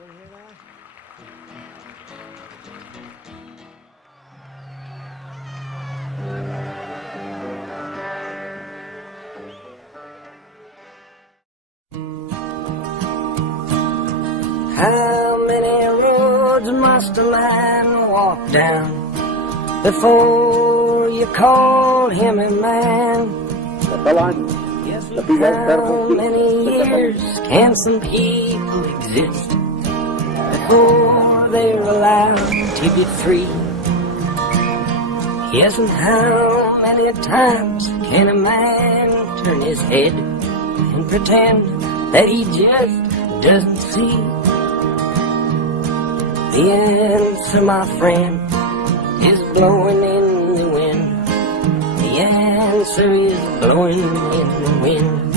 How many roads must a man walk down before you call him a man? Yes, how many years can some people exist before they're allowed to be free? Yes, and how many times can a man turn his head and pretend that he just doesn't see? The answer, my friend, is blowing in the wind. The answer is blowing in the wind.